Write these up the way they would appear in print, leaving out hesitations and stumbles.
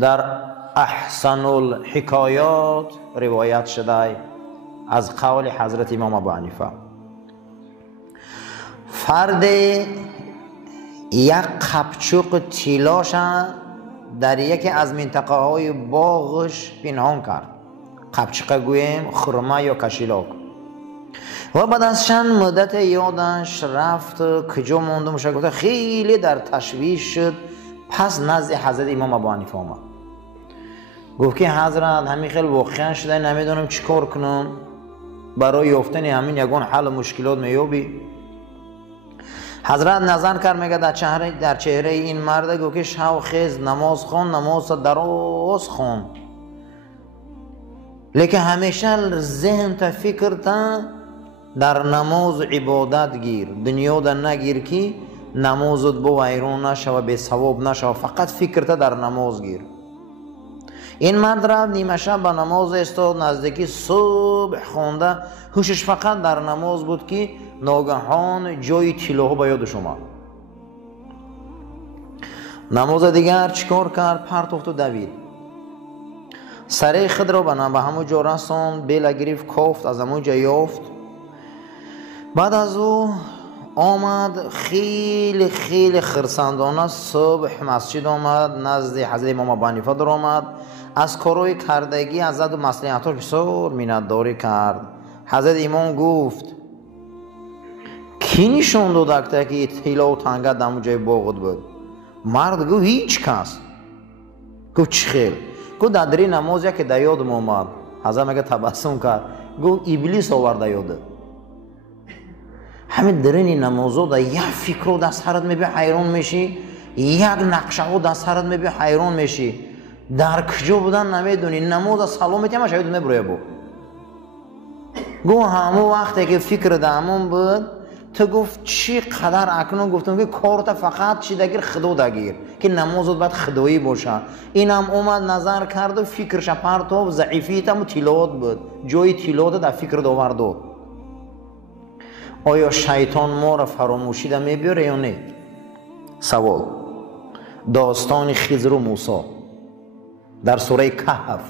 در احسن الحکایات روایت شده از قول حضرت امام ابو حنیفه، فرد یک قبچوق طیلاش در یکی از منطقه های باغش پنهان کرد. قبچوق گویم خرما یا کشیلاک. و بعد از چند مدت یادش رفت کجا مانده میشه، گفته خیلی در تشویش شد. پس نزد حضرت امام ابو حنیفه آمد، گفت که حضرت همین خیلی واقعا شده، نمیدونم چی کار کنم، برای یافتن همین یگان حل مشکلات میابی؟ حضرت نظر کرد، میگه در چهره این مرد، گفت که شو خیز نماز خوان، نماز دراز خوان، لیکن همیشه ذهن تا فکر تا در نماز عبادت گیر، دنیا در نگیر که نمازت با ویرون نشو، به ثواب نشو، فقط فکر تا در نماز گیر. این مرد رفت نیمه شب به نماز استاد، نزدیکی صبح خونده، هوشش فقط در نماز بود که ناگهان جای طیلاها به یادش اومد. نماز دیگر چیکار کرد؟ پرت افت و دوید، سر خود را به همون جا رساند، بیل گرفت، کافت، از همون جا یافت. بعد از او آمد، خیلی خیلی خرسندانه صبح مسجد آمد، نزد حضرت امام ابو حنیفه در آمد، از کارهای کردگی حضرت و مصلحتاش بسیار منتداری کرد. حضرت امام گفت کی نشون داد که طیلا و تنگت در جای باغت بود؟ مرد گفت هیچ کس. گفت چی خیر؟ گفت در دری نماز که در یادم آمد. حضرت میگه تبسم کرد، گفت ابلیس آورده یاده. همین درین نمازو در یک فکر رو در سرت میبی حیران میشی، یک نقشه رو در سرت میبی حیران میشی، در کجا بودن نمیدونی، نماز سلامتی همه شاید نبروی بود. گو همون وقتی که فکر دامون بود، تو گفت چی قدر اکنون گفتم که کارت فقط چی دگیر خدا دگیر که نمازت باید خدایی باشه. اینم اومد نظر کرد و فکرش پرتاب ضعیفیت هم تلاوت بود، جای تلاوت در فکر داور داد. آیا شیطان ما را فراموشی ده میبیاره یا نه؟ سوال. داستان خضر و موسی در سوره کهف،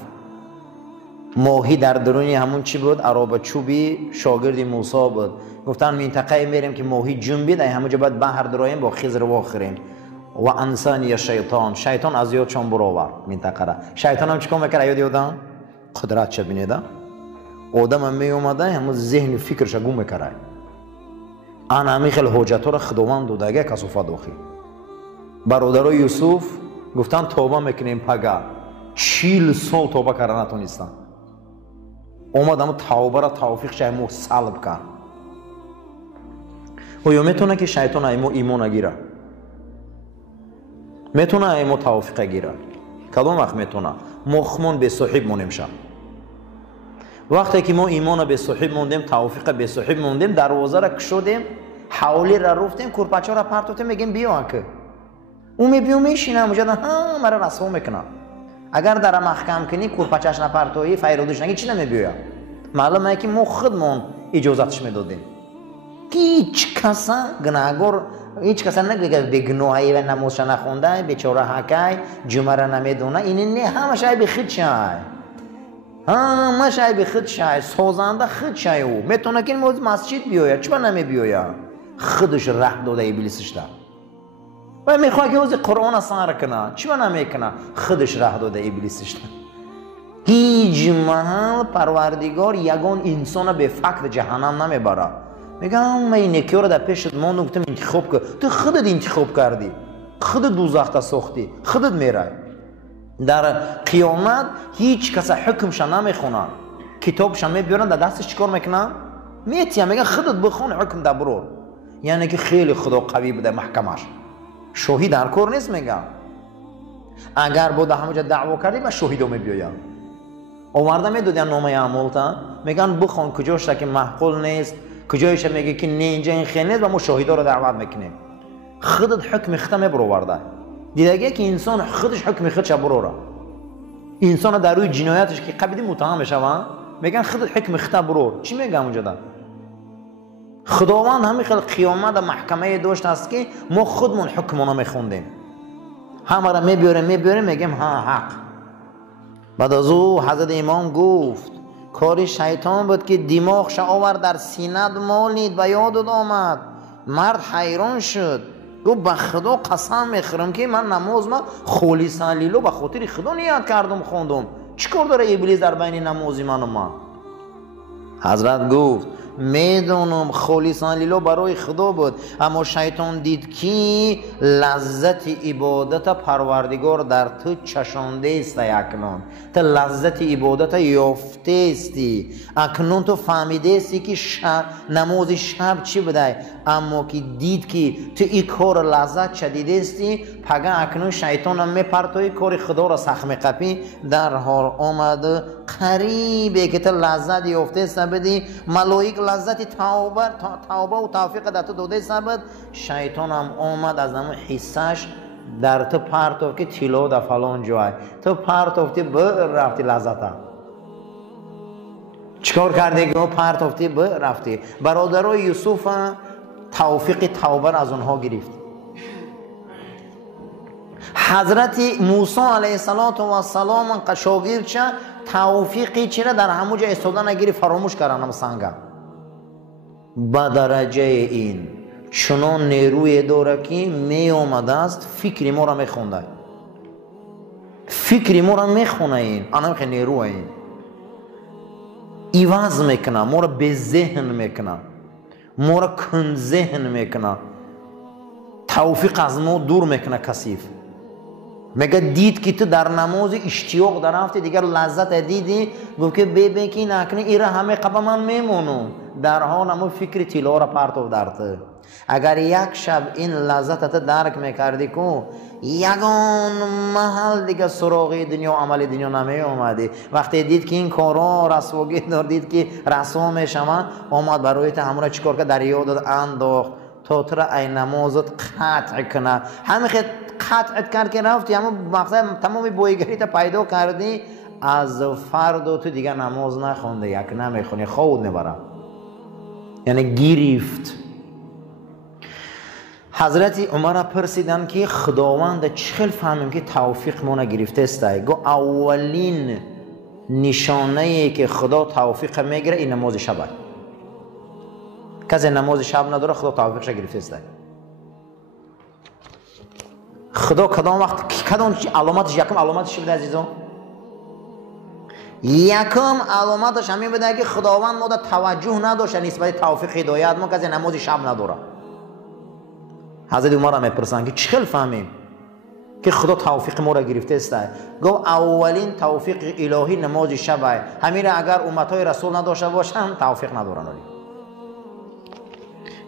ماهی در درونی همون چی بود؟ عرابه چوبی شاگرد موسی بود. گفتن منطقه میریم که ماهی جنبید، همونجا باید بحر درایم با خضر واخریم. و انسانی شیطان از یاد چون برآورد منطقه را. شیطان هم چیکار میکرد؟ یاد یادم قدرت چه بینیده، آدم هم می اومده همون ذهن فکرش گم میکرد. آن همین خیلی حجت را خداوند دادگه کسوفه داخل. برادرای یوسف گفتن توبه میکنیم پگاه، 40 سال توبه کردن نتونستن. اومد اما توبه را توفیق شایمو سلب کرد. و یا میتونه که شیطان ایمو ایمان گیره، میتونه ایمو توفیق گیره. کدام وقت میتونه؟ مخمون به صاحب مونیم شد. وقتی که ما ایمان به صاحب موندیم، توفیق به صاحب موندیم، دروازه را کشودیم، حوالی را رفتیم، کورپچه را پرتوتیم، میگیم بیا که اون میبیو میشینه اونجا مرا رسوا میکنه. اگر در محکم کنی کورپچهش نپرتویی فیرودش نگی چی نمیبیویا؟ معلومه که ما خودمون اجازتش میدادیم. هیچ کس گناهگار، هیچ کس نگه به گناهی و نمازش نخونده، بیچاره حکای جمعه را نمیدونه، این نه همه شای به خود شای، همه شای به خود شای، سازنده خود شای. او میتونه که این مسجد بیاید، چرا نمیبیاید؟ خودش راه داده ابلیسش ده و میخواد که اوز قرآن سر کنه، چرا نمیکنه؟ خودش راه داده ابلیسش ده. هیچ محل پروردگار یگان انسان به فقر جهنم نمیبره. میگم من این نیکی رو در پیشت ماندم، گفتم انتخاب کن. تو خودت انتخاب کردی، خودت دوزخ تا ساختی، خودت میره. در قیامت هیچ کس حکمش نمیخونه، کتابش میبیارن در دستش چیکار میکنن؟ میتیم میگن خودت بخون حکم در برو. یعنی که خیلی خدا قوی بوده محکمش، شاهد در کار نیست. میگم اگر بود همونجا دعوا کردی من شاهدو میبیایم. آورده میدادن نامه اعمال تا، میگن بخون کجاش که معقول نیست، کجایش میگه که نه اینجا این خیلی نیست و ما شاهدا رو دعوت میکنیم. خودت حکم ختمه برو ورده. دیدگه که انسان خودش حکم خودش بروره. انسان در روی جنایتش که قبلی متهم شوه، میگن خودت حکم خطا برو. چی میگم اونجا ده؟ خداوند همین خیلی قیامت محکمه داشت است که ما خودمون حکمونه میخوندیم. همه را میبیاره میگم ها حق. بعد از او حضرت امام گفت کار شیطان بود که دماغش آورد در سینه مالید و یادت آمد. مرد حیران شد گفت به خدا قسم میخورم که من نماز ما خالصا لیلو به خاطر خدا نیت کردم خوندم، چیکار داره ابلیس در بین نمازی من و من؟ حضرت گفت میدونم خالصا لیلو برای خدا بود، اما شیطان دید که لذت عبادت پروردگار در تو چشانده است. اکنون تو لذت عبادت یافته استی، اکنون تو فهمیده استی که نماز شب چی بوده، اما که دید که تو این کار لذت شدیده استی، پگه اکنون شیطان هم میپرتوی کار خدا را سخم قپی در حال آمده قریبه که تو لذت یافته است بدی، ملائک لذت توبه و توفیق در تو داده سبد، شیطان هم آمد از همون حصهش در تو پرتو که تیلو در فلان جای تو پرتوفتی رفتی لذت هم چکار کرده که پرتوفتی رفتی. برادرای یوسف توفیق توبه از اونها گرفت. حضرت موسی علیه السلام شاگرد چه توفیقی چرا در همون جا استودن نگیری فراموش کردن سنگا. با درجه این چنان نیروی داره که می آمده است فکری ما را می خونده، فکری ما را می خونه، این آنها که نیروه این ایواز میکنه، ما را به ذهن میکنه، ما را کن ذهن میکنه، توفیق از ما دور میکنه کثیف. میگه دید که تو در نماز اشتیاق در رفتی دیگر لذت دیدی، گفت که ببین که نکنه ایره همه قبل من میمونم، در حال همون فکر تیلا را پرتو درته. اگر یک شب این لذت درک میکردی که یگان محل دیگه سراغی دنیا و عمل دنیا نمی اومدی، وقتی دید که این کارا رسواگی دار، دید که رسوا میشم، آمد برای تو همون را چیکار که در یادت انداخت تا تو را ای نمازت قطع کنه. همین قطعت کرد که رفتی اما مقصد تمامی بایگری تا پیدا کردی، از فرد تو دیگه نماز نخونده، یک نمیخونی، خود نبره، یعنی گرفت. حضرت عمر پرسیدن که خداوند چخل فهمیم که توفیق ما نگرفته است؟ گو اولین نشانه ای که خدا توفیق میگیره این نماز شب است. کسی نماز شب نداره خدا توفیقش گرفته است. خدا کدام وقت کدام علامتش، یکم علامتش بده عزیزان، یکم علامتش همین بده که خداوند ما توجه نداشته نسبت توفیق هدایت ما، کسی نماز شب نداره. حضرت عمر میپرسن که چخل فهمیم که خدا توفیق ما را گرفته است؟ گو اولین توفیق الهی نماز شب است، همین را اگر امتای رسول نداشته باشن توفیق ندارن.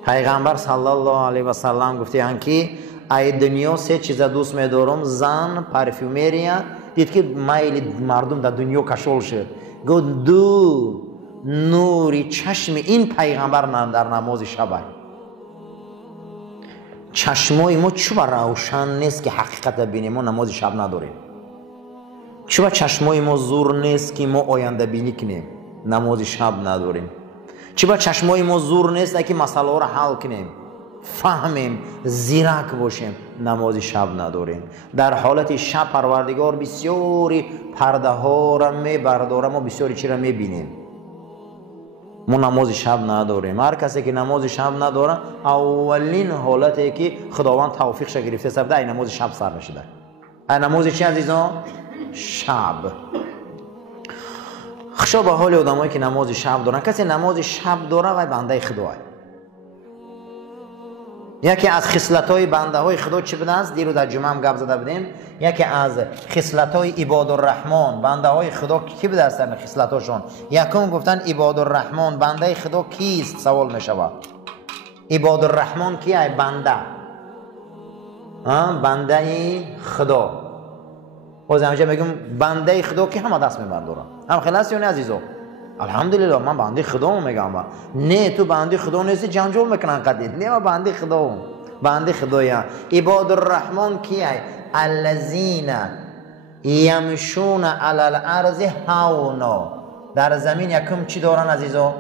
پیغمبر صلی الله علیه و سلم گفتند که ای دنیا سه چیز دوست می‌دارم، زن، پرفیومریا. دید که میل مردم در دنیا کشول شد، گفت دو نوری چشم این پیغمبر در نماز شب است. چشمای ما چوب روشن نیست که حقیقت ببینیم، ما نماز شب نداریم. چوب چشمای ما زور نیست که ما آینده بینی کنیم، نماز شب نداریم. چوب چشمای ما زور نیست که مسئله را حل کنیم، فهمیم، زیرک باشیم، نماز شب نداریم. در حالت شب پروردگار بسیاری پرده ها را میبرداره، ما بسیاری چی را میبینیم، ما نماز شب نداریم. هر کسی که نماز شب نداره اولین حالتی که خداوند توفیقش گرفته سبده ای نماز شب سر نشده. ای نماز چی عزیزان؟ شب. خشا به حال آدمایی که نماز شب دارن. کسی نماز شب داره و بنده خداه. یکی از خصلت‌های بنده‌های خدا چی بوده است؟ دیروز در جمعه هم گپ زده بودیم. یکی از خصلت‌های عباد الرحمن بنده‌های خدا کی بوده است؟ خصلت‌هاشون یکم گفتن عباد الرحمن بنده خدا کیست؟ سوال می‌شود. عباد الرحمن کیه؟ بنده. بنده خدا. باز همیشه میگم بنده خدا که همه دست می‌بردارن. هم خلاص یا نه عزیزو؟ الحمدلله من بنده خدا میگم. نه تو بنده خدا نیستی جنجال میکنن قدید. نه من بنده خدا، بنده خدایم. عباد الرحمن کیه؟ الذین یمشون علی الارض هونا. در زمین یکم چی دارن عزیزا؟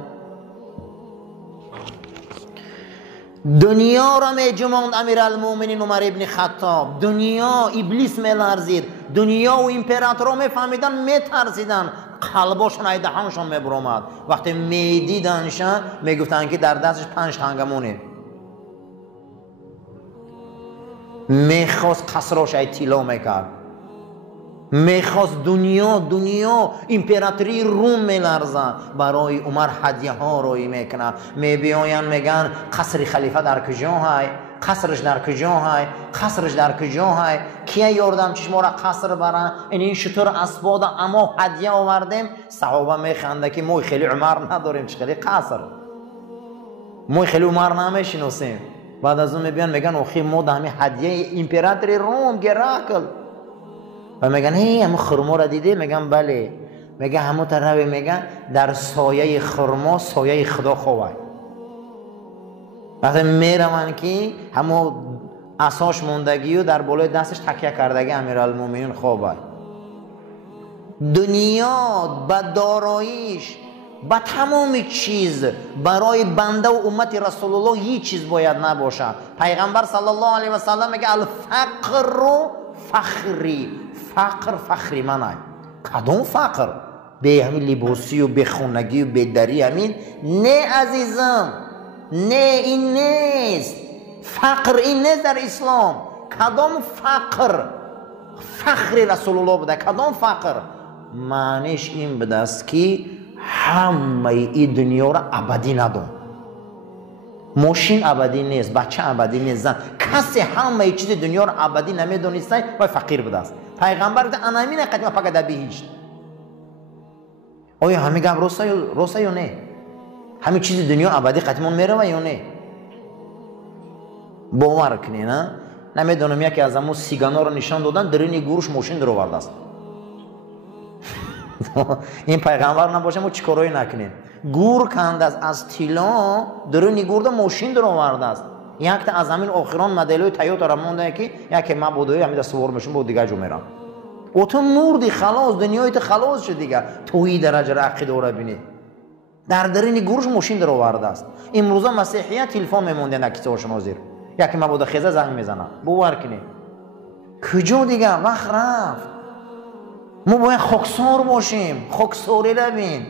دنیا را میجماند امیرالمومنین عمر ابن خطاب. دنیا ابلیس میلرزید، دنیا و امپراتورها میفهمیدن، میترسیدن، قلباشون ای دهانشون میبرومد. وقتی میدیدنشان میگفتن که در دستش 5 تنگمونه، میخواست قصراش ای طلا میکرد، میخواست دنیا امپراتوری روم میلرزه. برای عمر هدیه ها روی میکنه، میبیاین میگن قصر خلیفه در کجا های، قصرش در کجا های، قصرش در کجا های، کیه یاردم چشما را قصر برن، این شطور اسباد اما هدیه آوردیم. صحابه میخنده که ما خیلی عمر نداریم، چه خیلی قصر، ما خیلی عمر نمیشناسیم. بعد از اون میبین میگن اوخی ما دمی هدیه امپراتوری روم گراکل. و میگن هی همون خرما را دیده؟ میگن بله. میگه همون طرف میگن در سایه خرما سایه خدا خواه. وقتی میرون که همون اساش موندگی و در بالای دستش تکیه کردگی امیرالمومنین خواه. دنیا با داراییش با تمام چیز برای بنده و امت رسول الله هیچ چیز باید نباشه. پیغمبر صلی الله علیه و سلم میگه الفقر فخری، فقر فخری منه. کدوم فقر؟ به همین لباسی و به خونگی و به دری همین؟ نه عزیزم، نه، این نیست. فقر این نیست در اسلام. کدام فقر؟ فخر رسول الله بوده. کدام فقر؟ معنیش این بوده است که همه این دنیا را ابدی ندون. ماشین ابدی نیست، بچه ابدی نیست، زن، کسی همه چیز دنیا را ابدی نمیدونسته و فقیر بوده است. پیغمبر گفته انا همین قدیم فقط بهشت. آیا همین گپ راسته یا نه؟ همین چیز دنیا ابدی قدیمون میره یا نه؟ باور کنی نه؟ نمیدونم یکی از همون سیگانا رو نشان دادن، درین گوروش ماشین در آورده است. این پیغمبر نباشه ما چیکارایی نکنیم. گور کند از طلا درون گورده ماشین در آورده است. یک تا از همین آخران مدل‌های تویوتا را مونده که یکی ما بودوی همین سوار میشم بود دیگه جو میرم. او تو مردی خلاص، دنیایت خلاص شد دیگه. توی درجه را عقیده را ببینی. درین گورش ماشین در آورده است. امروزا مسیحیت تلفن میمونده نکیسه شما زیر. یکی ما بود خیزه زنگ میزنه. باور کنی. کجا دیگه وقت رفت. ما باید خاکسار باشیم. خاکساری نبین.